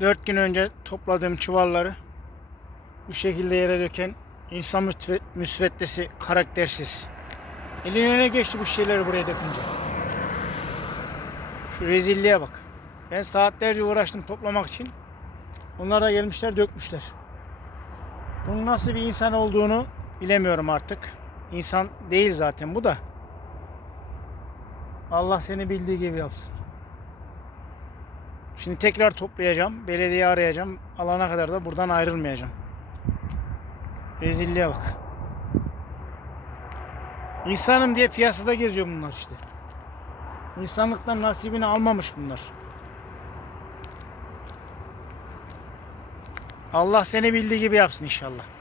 Dört gün önce topladığım çuvalları bu şekilde yere döken insan müsve- müsveddesi karaktersiz. Eline ne geçti bu şeyleri buraya dökünce? Şu rezilliğe bak. Ben saatlerce uğraştım toplamak için. Onlar da gelmişler dökmüşler. Bunun nasıl bir insan olduğunu bilemiyorum artık. İnsan değil zaten bu da. Allah seni bildiği gibi yapsın. Şimdi tekrar toplayacağım. Belediye arayacağım. Alana kadar da buradan ayrılmayacağım. Rezilliğe bak. İnsanım diye piyasada geziyor bunlar işte. İnsanlıktan nasibini almamış bunlar. Allah seni bildiği gibi yapsın inşallah.